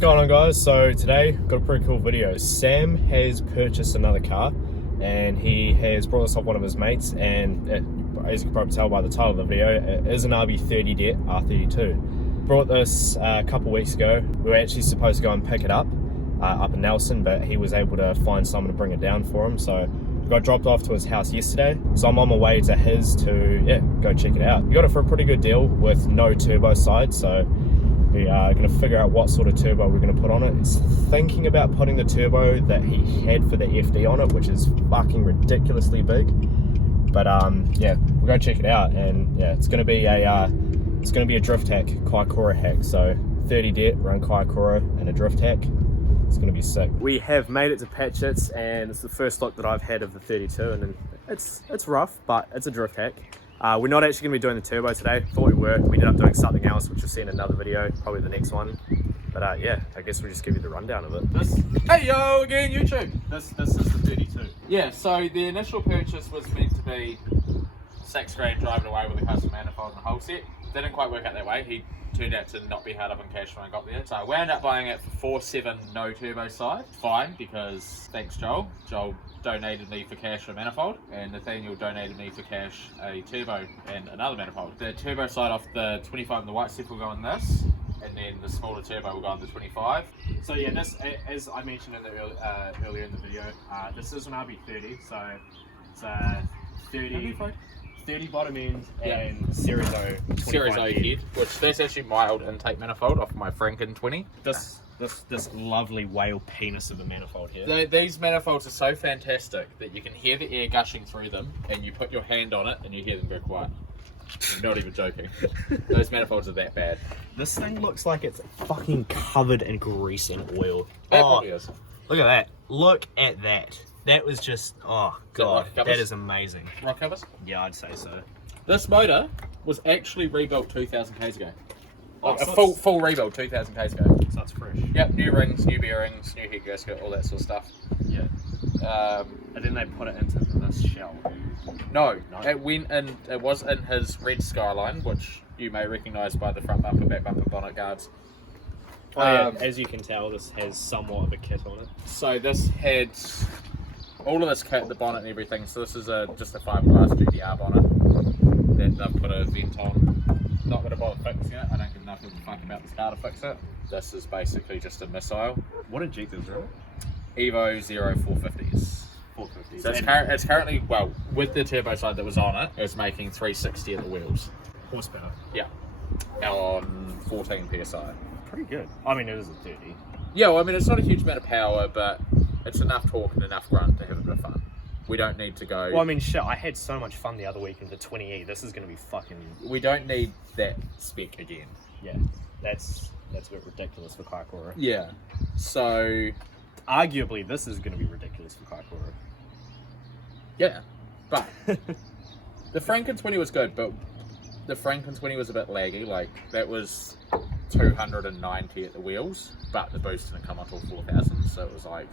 going on, guys? So today got a pretty cool video. Sam has purchased another car and he has brought this off one of his mates, and as you can probably tell by the title of the video, it is an RB30 det R32. Brought this a couple weeks ago. We were actually supposed to go and pick it up in Nelson, but he was able to find someone to bring it down for him, so got dropped off to his house yesterday, so I'm on my way to his to go check it out. We got it for a pretty good deal with no turbo side, so we are going to figure out what sort of turbo we're going to put on it. It's thinking about putting the turbo that he had for the FD on it, which is fucking ridiculously big. But yeah, we'll go check it out, and yeah, it's going to be a drift hack, Kaikoura hack. So 30 det, run Kaikoura and a drift hack. It's going to be sick. We have made it to Patchett's, and it's the first look that I've had of the 32, and it's rough, but it's a drift hack. We're not actually going to be doing the turbo today. Thought we were. We ended up doing something else, which you'll see in another video, probably the next one. But yeah, I guess we'll just give you the rundown of it. Hey yo, again YouTube. This is the 32. Yeah, so the initial purchase was meant to be $6 grand driving away with a custom manifold and a whole set. Didn't quite work out that way. He turned out to not be hard up in cash when I got there. So I wound up buying it for 4.7 no turbo side. Fine, because thanks Joel. Joel donated me for cash a manifold, and Nathaniel donated me for cash a turbo and another manifold. The turbo side off the 25 and the white step will go on this, and then the smaller turbo will go on the 25. So yeah, this, as I mentioned in the earlier in the video, this is an RB30, so it's a 30 bottom end and Series O head, which that's actually my old intake manifold off my Franken 20. This lovely whale penis of a manifold here. These manifolds are so fantastic that you can hear the air gushing through them, and you put your hand on it and you hear them go quiet. I'm not even joking. Those manifolds are that bad. This thing looks like it's fucking covered in grease and oil. It probably is. Look at that. Look at that. That was just, oh god, that is amazing. Rock covers? Yeah, I'd say so. This motor was actually rebuilt 2,000 k's ago. Oh, a so full rebuild 2,000 k's ago. So it's fresh. Yep, new rings, new bearings, new head gasket, all that sort of stuff. Yeah. And then they put it into this shell. No, it went in. It was in his red Skyline, which you may recognise by the front bumper, back bumper, bonnet guards. Oh, yeah. As you can tell, this has somewhat of a kit on it. So this had all of this kit, the bonnet and everything. So this is just a 5-glass GTR bonnet that they've put a vent on. Not going to bother fixing it. I don't give enough of a fuck about this car to fix it. This is basically just a missile. What injectors are it? Evo 0450s. 450s. So it's currently, well, with the turbo side that was on it, it's making 360 at the wheels. Horsepower. Yeah. On 14 PSI. Pretty good. I mean, it is a 30. Yeah, well, I mean, it's not a huge amount of power, but it's enough torque and enough grunt to have a bit of fun. We don't need to go... Well, I mean, shit, I had so much fun the other week in the 20E. This is going to be fucking... We don't need that spec again. Yeah, that's a bit ridiculous for Kaikoura. Yeah, so... Arguably, this is going to be ridiculous for Kaikoura. Yeah, but... the Franken 20 was good, but the Franken 20 was a bit laggy. Like, that was 290 at the wheels, but the boost didn't come up till 4,000, so it was like...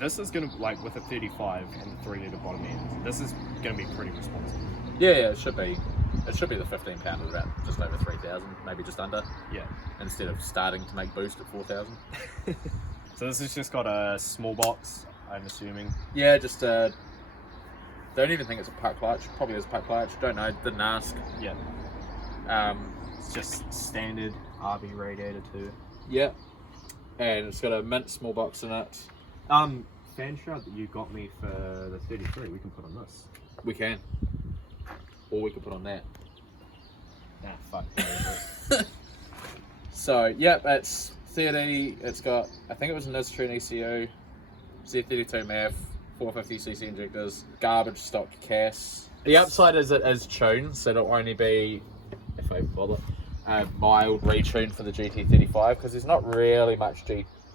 This is going to, like, with a 35 and the 3-litre bottom end, this is going to be pretty responsive. Yeah, it should be. It should be the 15 pound at about just over 3,000, maybe just under. Yeah. Instead of starting to make boost at 4,000. So this has just got a small box, I'm assuming. Yeah, just don't even think it's a puck clutch. Probably is a puck clutch. Don't know. Didn't ask. Yeah. It's just standard RB radiator too. Yeah. And it's got a mint small box in it. Fan shroud that you got me for the 33, we can put on this. We can. Or we could put on that. Nah, fuck. So, yep, it's 30. It's got, I think it was a Niztron ECU, Z32 MAF, 450cc injectors, garbage stock CAS. The upside is it is tuned, so it'll only be, if I bother, a mild retune for the GT35, because there's not really much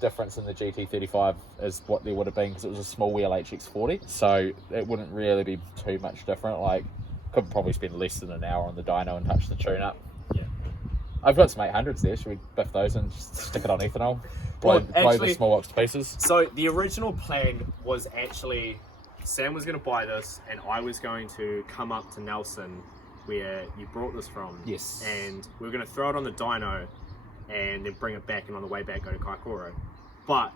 difference in the GT35 as what there would have been, because it was a small wheel HX40, so it wouldn't really be too much different. Like, could probably spend less than an hour on the dyno and touch the tune up. Yeah. I've got some 800s there. Should we biff those and just stick it on ethanol? Blow the small box to pieces. So the original plan was actually Sam was going to buy this and I was going to come up to Nelson where you brought this from. Yes. And we were going to throw it on the dyno and then bring it back, and on the way back go to Kaikoura. But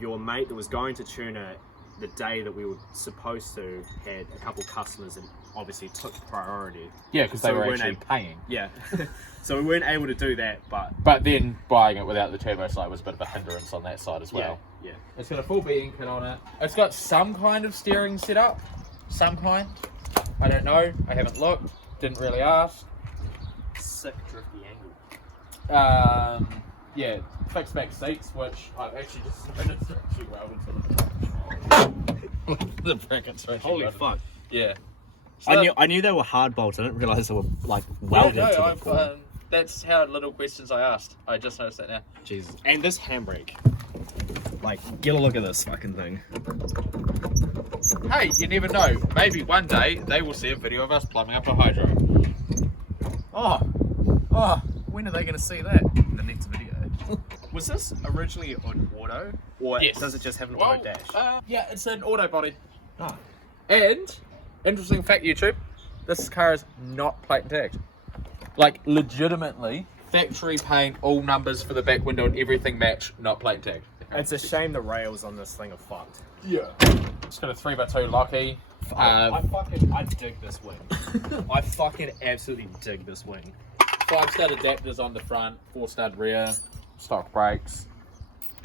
your mate that was going to tune it the day that we were supposed to had a couple customers and obviously took priority. Yeah, because they were actually paying. Yeah. So we weren't able to do that, but then buying it without the turbo side was a bit of a hindrance on that side as well. Yeah. It's got a full beating kit on it. It's got some kind of steering setup. Some kind. I don't know. I haven't looked. Didn't really ask. Sick drifty angle. Yeah, fixed back seats, which I've actually just actually welded to the brackets. Holy fuck! Yeah, so I knew they were hard bolts. I didn't realize they were like welded to the core. That's how little questions I asked. I just noticed that now. Jesus! And this handbrake, like, get a look at this fucking thing. Hey, you never know. Maybe one day they will see a video of us plumbing up a hydro. Oh, when are they going to see that? In the next video. Was this originally an auto, or yes. Does it just have an auto dash? Yeah, it's an auto body. Oh. And, interesting fact, YouTube, this car is not plate and tagged. Like, legitimately, factory paint, all numbers for the back window and everything match, not plate and tagged. It's a shame the rails on this thing are fucked. Yeah. It's got a 3x2 Lockie. I dig this wing. I fucking absolutely dig this wing. 5-stud adapters on the front, 4-stud rear, stock brakes.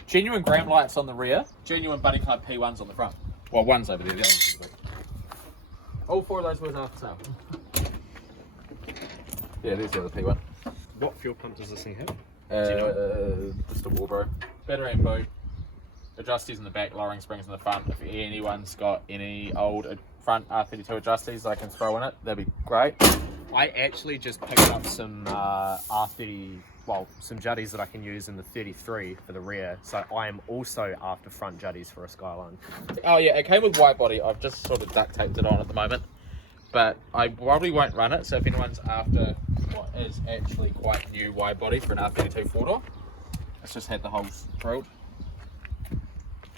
Genuine gram lights on the rear, genuine Buddy Club P1s on the front. Well, one's over there, the other one's over there. All 4 of those were after sale. Yeah, there's the other P1. What fuel pump does this thing have? Just a Warbro. Battery and boot. Adjusties in the back, lowering springs in the front. If anyone's got any old front R32 adjusties I can throw in it, that'd be great. I actually just picked up some R30, some juddies that I can use in the 33 for the rear. So I am also after front juddies for a Skyline. Oh yeah, it came with white body. I've just sort of duct taped it on at the moment. But I probably won't run it, so if anyone's after what is actually quite new wide body for an R32 4-door, it's just had the holes drilled.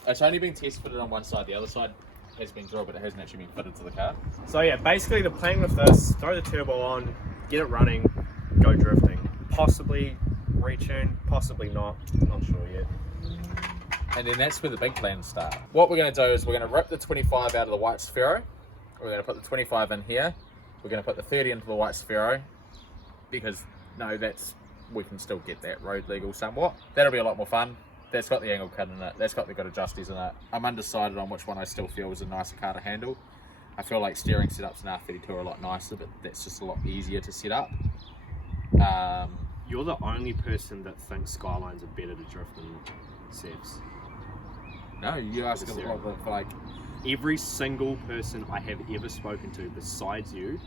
It's only been test fitted on one side, the other side has been drilled, but it hasn't actually been fitted to the car. So yeah, basically the plan with this, throw the turbo on, get it running, go drifting. Possibly retune, possibly not sure yet. And then that's where the big plans start. What we're going to do is we're going to rip the 25 out of the white Sphero. We're going to put the 25 in here. We're going to put the 30 into the white Sphero because we can still get that road legal somewhat. That'll be a lot more fun. That's got the angle cut in it. That's got the good adjusties in it. I'm undecided on which one I still feel is a nicer car to handle. I feel like steering setups in R32 are a lot nicer, but that's just a lot easier to set up. You're the only person that thinks Skylines are better to drift than Sevs. No, you ask a lot of like... Every single person I have ever spoken to besides you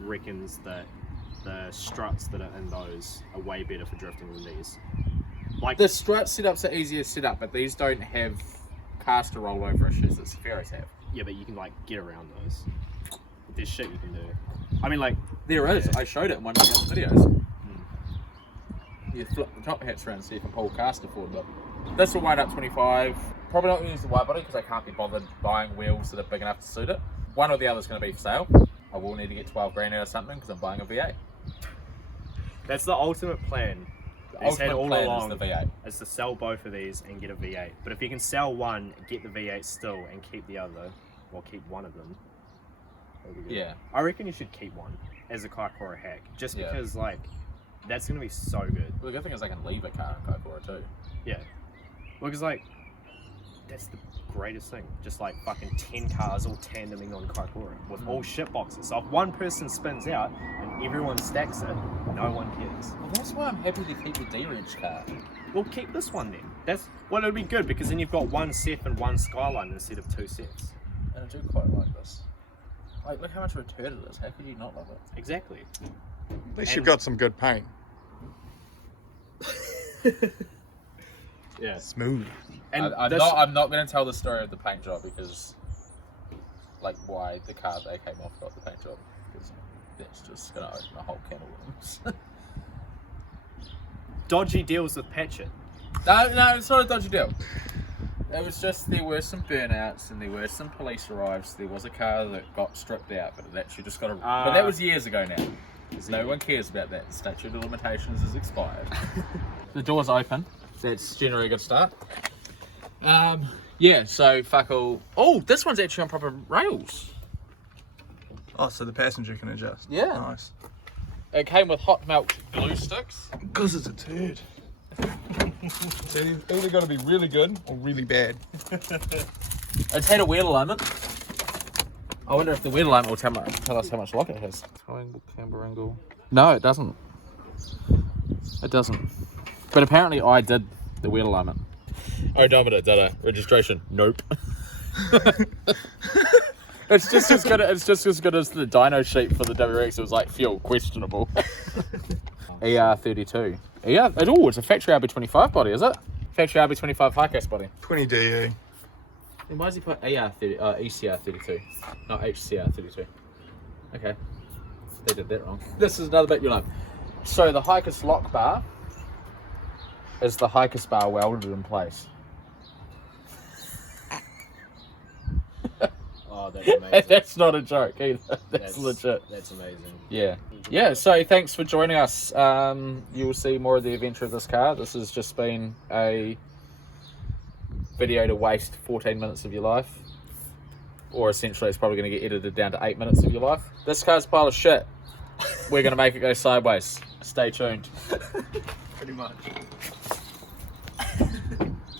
reckons that the struts that are in those are way better for drifting than these. Like, the strut setups are easier to set up, but these don't have caster rollover issues that Spheros have. Yeah, but you can like get around those. There's shit you can do. I mean, like, there is. I showed it in one of the other videos. You flip the top hats around so you can pull caster forward. But this will wind up 25. Probably not going to use the wide body because I can't be bothered buying wheels that are big enough to suit it. One or the other is going to be for sale. I will need to get 12 grand out of something because I'm buying a V8. That's the ultimate plan. The ultimate plan is the V8. Is to sell both of these and get a V8. But if you can sell one, get the V8 still, and keep the other, or keep one of them. Yeah. I reckon you should keep one as a Kaikoura hack, just because like that's gonna be so good. Well, the good thing is I can leave a car in Kaikoura too. Yeah. Well, because like that's the greatest thing. Just like fucking 10 cars all tandeming on Kaikoura with all shit boxes. So if one person spins out and everyone stacks it, no one cares. Well, that's why I'm happy to keep the D-Reg car. Well, keep this one then. It'll be good because then you've got one Seth and one Skyline instead of two sets. And I do quite like this. Like, look how much of a turd it is. How could you not love it? Exactly. At least you've got some good paint. Yeah. Smooth. And I'm not going to tell the story of the paint job because, like, why the car they came off got the paint job. Because that's just going to open a whole can of worms. dodgy deals with Patchett. No, it's not a dodgy deal. It was just there were some burnouts and there were some police arrives. There was a car that got stripped out, but it actually just got a. But that was years ago now. No one cares about that. The statute of limitations is expired. the door's open. That's generally a good start. Yeah, so fuck all. Oh, this one's actually on proper rails. Oh, so the passenger can adjust. Yeah. Nice. It came with hot melt glue sticks. Because it's a turd. So it's either got to be really good or really bad. It's had a wheel alignment. I wonder if the wheel alignment will tell us how much lock it has. Triangle, camber angle. No, it doesn't. It doesn't. But apparently I did the wheel alignment. Odometer, did I? Registration? Nope. It's just as good. It's just as good as the dyno sheet for the WRX. It was like fuel questionable. R32. It's a factory RB25 body, is it? Factory RB25 high case body. 20 DE. Then why does he put AR30, ECR32, not HCR32? Okay, they did that wrong. This is another bit you like. So the Hikus lock bar is the Hikus bar welded in place. Oh, that's amazing. That's not a joke either. That's legit. That's amazing. Yeah. Yeah, so thanks for joining us. You will see more of the adventure of this car. This has just been a video to waste 14 minutes of your life. Or essentially it's probably going to get edited down to 8 minutes of your life. This car's a pile of shit. We're going to make it go sideways. Stay tuned. Pretty much.